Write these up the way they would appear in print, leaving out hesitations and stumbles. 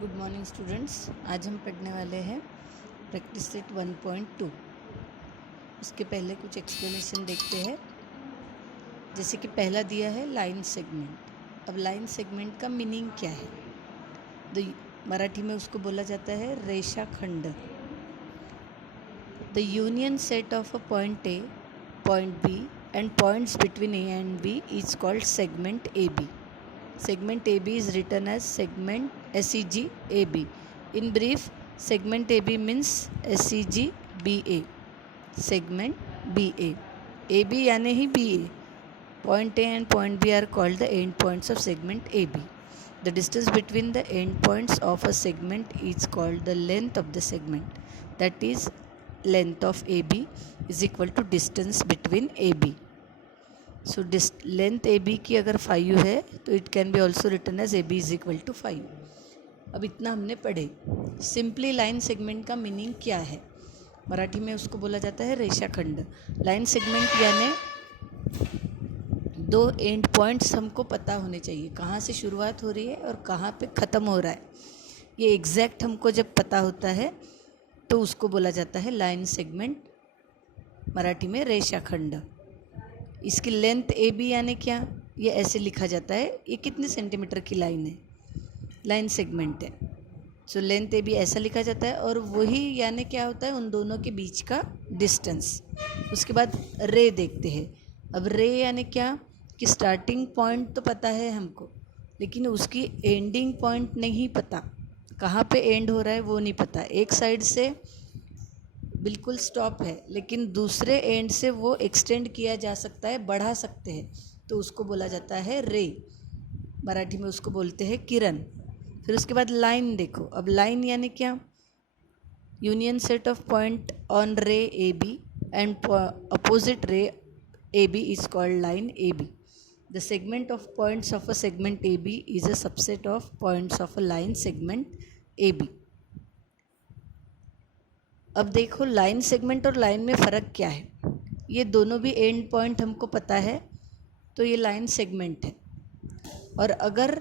Good morning students. आज हम पढ़ने वाले हैं प्रैक्टिस सेट 1.2। उसके पहले कुछ एक्सप्लेनेशन देखते हैं। जैसे कि पहला दिया है लाइन सेगमेंट। अब लाइन सेगमेंट का मीनिंग क्या है? मराठी में उसको बोला जाता है रेखाखंड। The union set of a point A, point B and points between A and B is called segment A B. Segment AB is written as segment SEG AB. In brief, segment AB means SEG BA. Segment BA. AB यानी ही BA. Point A and point B are called the end points of segment AB. The distance between the end points of a segment is called the length of the segment. That is, length of AB is equal to distance between AB. So length A B की अगर 5 है तो it can be also written as A B is equal to 5. अब इतना हमने पढ़े. Simply line segment का meaning क्या है? मराठी में उसको बोला जाता है रेखाखंड. लाइन सेगमेंट यानी दो एंड पॉइंट्स हमको पता होने चाहिए, कहाँ से शुरुआत हो रही है और कहाँ पे ख़त्म हो रहा है. ये एग्जैक्ट हमको जब पता होता है तो उसको बोला जाता है लाइन सेगमेंट, मराठी में रेखाखंड. इसकी लेंथ ए बी यानी क्या? ये ऐसे लिखा जाता है, ये कितने सेंटीमीटर की लाइन है, लाइन सेगमेंट है. सो लेंथ ए बी ऐसा लिखा जाता है. और वही यानी क्या होता है? उन दोनों के बीच का डिस्टेंस. उसके बाद रे देखते हैं. अब रे यानी क्या कि स्टार्टिंग पॉइंट तो पता है हमको, लेकिन उसकी एंडिंग पॉइंट नहीं पता. कहाँ पे एंड हो रहा है वो नहीं पता. एक साइड से बिल्कुल स्टॉप है, लेकिन दूसरे एंड से वो एक्सटेंड किया जा सकता है, बढ़ा सकते हैं, तो उसको बोला जाता है रे. मराठी में उसको बोलते हैं किरण. फिर उसके बाद लाइन देखो. अब लाइन यानी क्या? Union set of point on ray A B and opposite ray A B is called line A B. The segment of points of a segment A B is a subset of points of a line segment A B. अब देखो line segment और line में फ़र्क क्या है. ये दोनों भी एंड पॉइंट हमको पता है तो ये लाइन सेगमेंट है. और अगर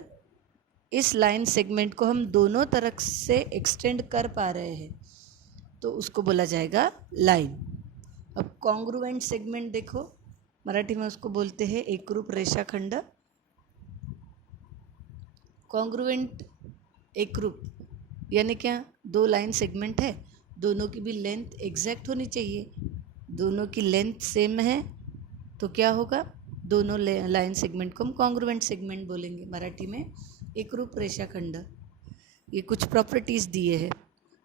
इस लाइन सेगमेंट को हम दोनों तरफ से एक्सटेंड कर पा रहे हैं तो उसको बोला जाएगा लाइन. अब कॉन्ग्रुएंट सेगमेंट देखो. मराठी में उसको बोलते हैं एकरूप रेखाखंड. कॉन्ग्रुएंट एकरूप यानी क्या? दो लाइन सेगमेंट है, दोनों की भी लेंथ एग्जैक्ट होनी चाहिए. दोनों की लेंथ सेम है तो क्या होगा? दोनों लाइन सेगमेंट को हम कॉन्ग्रुएंट सेगमेंट बोलेंगे. मराठी में एकरूप रेखाखंड. ये कुछ प्रॉपर्टीज़ दिए हैं.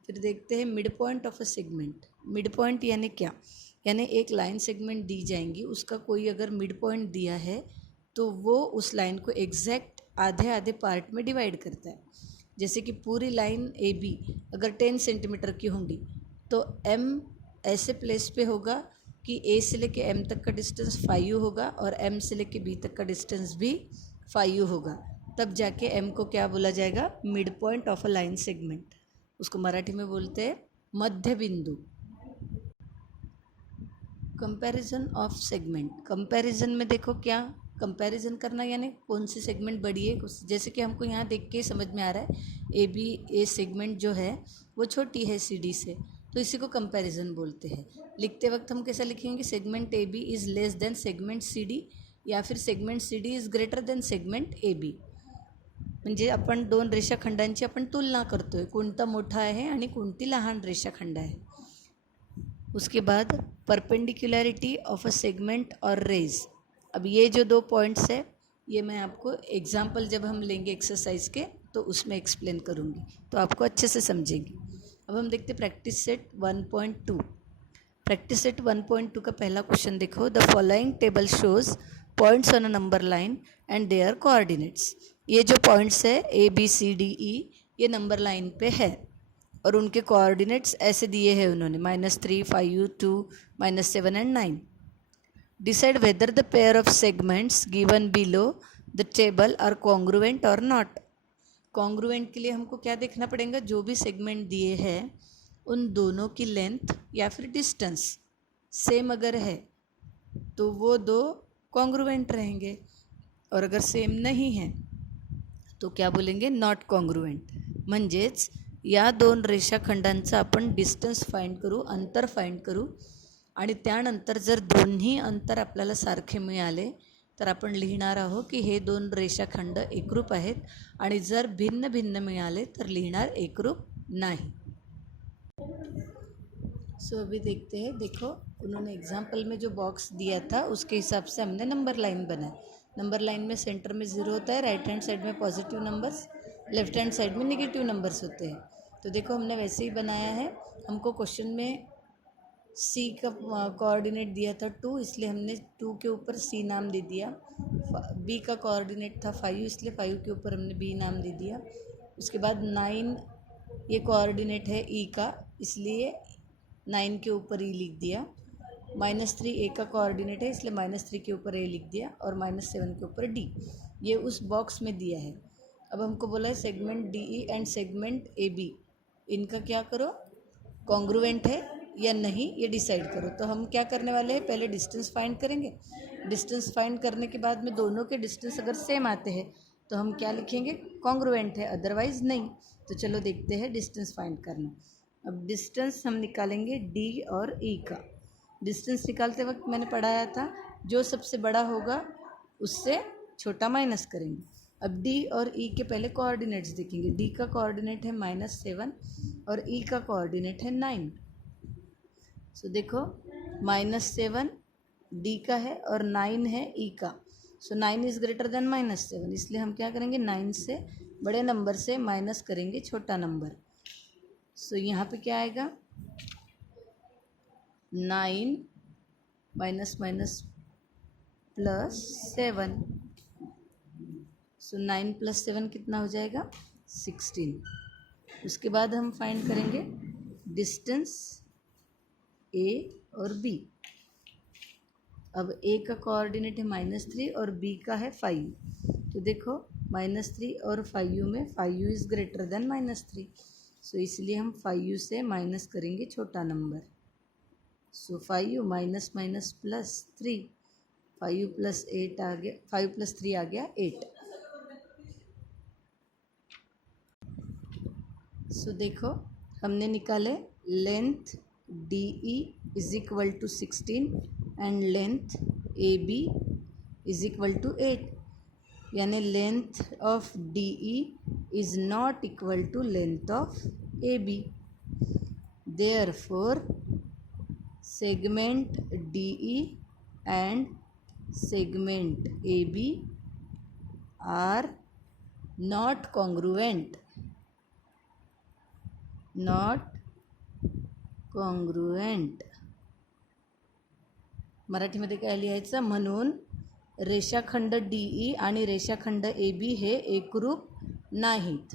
फिर देखते हैं mid point of a segment. Mid point यानी क्या? यानी एक लाइन सेगमेंट दी जाएंगी, उसका कोई अगर मिड पॉइंट दिया है तो वो उस लाइन को एग्जैक्ट आधे आधे पार्ट में डिवाइड करता है. जैसे कि पूरी लाइन ए बी अगर 10 सेंटीमीटर की होंगी तो एम ऐसे प्लेस पे होगा कि ए से लेके एम तक का डिस्टेंस 5 होगा और एम से लेके बी तक का डिस्टेंस भी 5 होगा. तब जाके एम को क्या बोला जाएगा? Mid point of a line segment. उसको मराठी में बोलते हैं मध्य बिंदु. Comparison of segment. कंपैरिजन में देखो क्या कंपैरिजन करना यानी कौन सी सेगमेंट बड़ी है. जैसे कि हमको यहाँ देख के समझ में आ रहा है ए सेगमेंट जो है वो छोटी है सी डी से, तो इसी को कंपैरिजन बोलते हैं. लिखते वक्त हम कैसा लिखेंगे? Segment A B is less than segment C D, या फिर segment C D is greater than segment A B. म्हणजे आपण दोन रेषाखंडांची आपण तुलना करतोय, कोणता मोठा आहे आणि कोणती लहान रेषाखंड आहे. उसके बाद परपेंडिकुलरिटी ऑफ अ सेगमेंट और रेज. अब ये जो दो पॉइंट्स है ये मैं आपको एग्जाम्पल जब हम लेंगे एक्सरसाइज के तो उसमें एक्सप्लेन करूँगी, तो आपको अच्छे से समझेंगे. अब हम देखते प्रैक्टिस सेट 1.2. प्रैक्टिस सेट 1.2 का पहला क्वेश्चन देखो. The following table shows points on a number line and their coordinates. ये जो पॉइंट्स है A B C D E ये नंबर लाइन पे है और उनके कोऑर्डिनेट्स ऐसे दिए हैं उन्होंने -3, 5, 2, -7 and 9. Decide whether the pair of segments given below the table are congruent और नॉट. कॉन्ग्रुएंट के लिए हमको क्या देखना पड़ेगा? जो भी सेगमेंट दिए हैं उन दोनों की लेंथ या फिर डिस्टेंस सेम अगर है तो वो दो कॉन्ग्रुएंट रहेंगे, और अगर सेम नहीं है तो क्या बोलेंगे? Not congruent. म्हणजेच या दोन रेषाखंडांचं आपण डिस्टन्स फाइंड करू, अंतर फाइंड करू आणि त्यानंतर जर दोन्ही अंतर आपल्याला सारखे मिळाले तर आपण लिहिणार आहोत की हे दोन रेषाखंड एकरूप आहेत आणि जर भिन्न भिन्न मिळाले तर लिहिणार एकरूप नहीं। सो अभी देखते हैं, देखो उन्होंने एग्जाम्पल में जो बॉक्स दिया था उसके हिसाब से हमने नंबर लाइन बनाया। नंबर लाइन में सेंटर में 0 होता है, राइट हैंड साइड में positive numbers, left hand side में नेगेटिव नंबर्स होते हैं। तो देखो हमने वैसे ही बनाया है। हमको क्वेश्चन में सी का कोऑर्डिनेट दिया था 2, इसलिए हमने 2 के ऊपर सी नाम दे दिया। बी का कोऑर्डिनेट था 5, इसलिए 5 के ऊपर हमने बी नाम दे दिया। उसके बाद 9 ये कोऑर्डिनेट है ई का, इसलिए 9 के ऊपर ई लिख दिया। -3 ए का कोऑर्डिनेट है, इसलिए -3 के ऊपर ए लिख दिया और -7 के ऊपर डी। ये उस बॉक्स में दिया है। अब हमको बोला है segment D E and segment A B, इनका क्या करो, कॉन्ग्रुएंट है या नहीं ये डिसाइड करो। तो हम क्या करने वाले हैं, पहले डिस्टेंस फाइंड करेंगे। डिस्टेंस फाइंड करने के बाद में दोनों के डिस्टेंस अगर सेम आते हैं तो हम क्या लिखेंगे, कॉन्ग्रुएंट है, अदरवाइज नहीं। तो चलो देखते हैं डिस्टेंस फाइंड करना। अब डिस्टेंस हम निकालेंगे डी और ई का। डिस्टेंस निकालते वक्त मैंने पढ़ाया था जो सबसे बड़ा होगा उससे छोटा माइनस करेंगे। अब डी और ई के पहले कोऑर्डिनेट्स देखेंगे। डी का कोऑर्डिनेट है -7 और ई का कोऑर्डिनेट है 9। सो देखो -7 डी का है और 9 है ई का। सो 9 इज़ ग्रेटर देन -7, इसलिए हम क्या करेंगे, 9 से बड़े नंबर से माइनस करेंगे छोटा नंबर। सो यहाँ पे क्या आएगा, 9 माइनस माइनस +7। सो 9 + 7 कितना हो जाएगा, 16। उसके बाद हम फाइंड करेंगे डिस्टेंस ए और बी। अब ए का कोऑर्डिनेट है -3 और बी का है 5। तो देखो -3 और 5 में 5 इज़ ग्रेटर देन -3, सो इसलिए हम 5 से माइनस करेंगे छोटा नंबर। सो 5 माइनस माइनस +3, 5 + 8 आ गया, 5 + 3 आ गया 8। सो देखो हमने निकाले length D E is equal to 16 and length A B is equal to 8, यानी length of D E is not equal to length of A B. Therefore segment D E and segment A B are not congruent, not congruent. मराठीमध्ये काय लिहायचं, म्हणून रेषाखंड D E आणि रेषाखंड A B हे एकरूप नाहीत।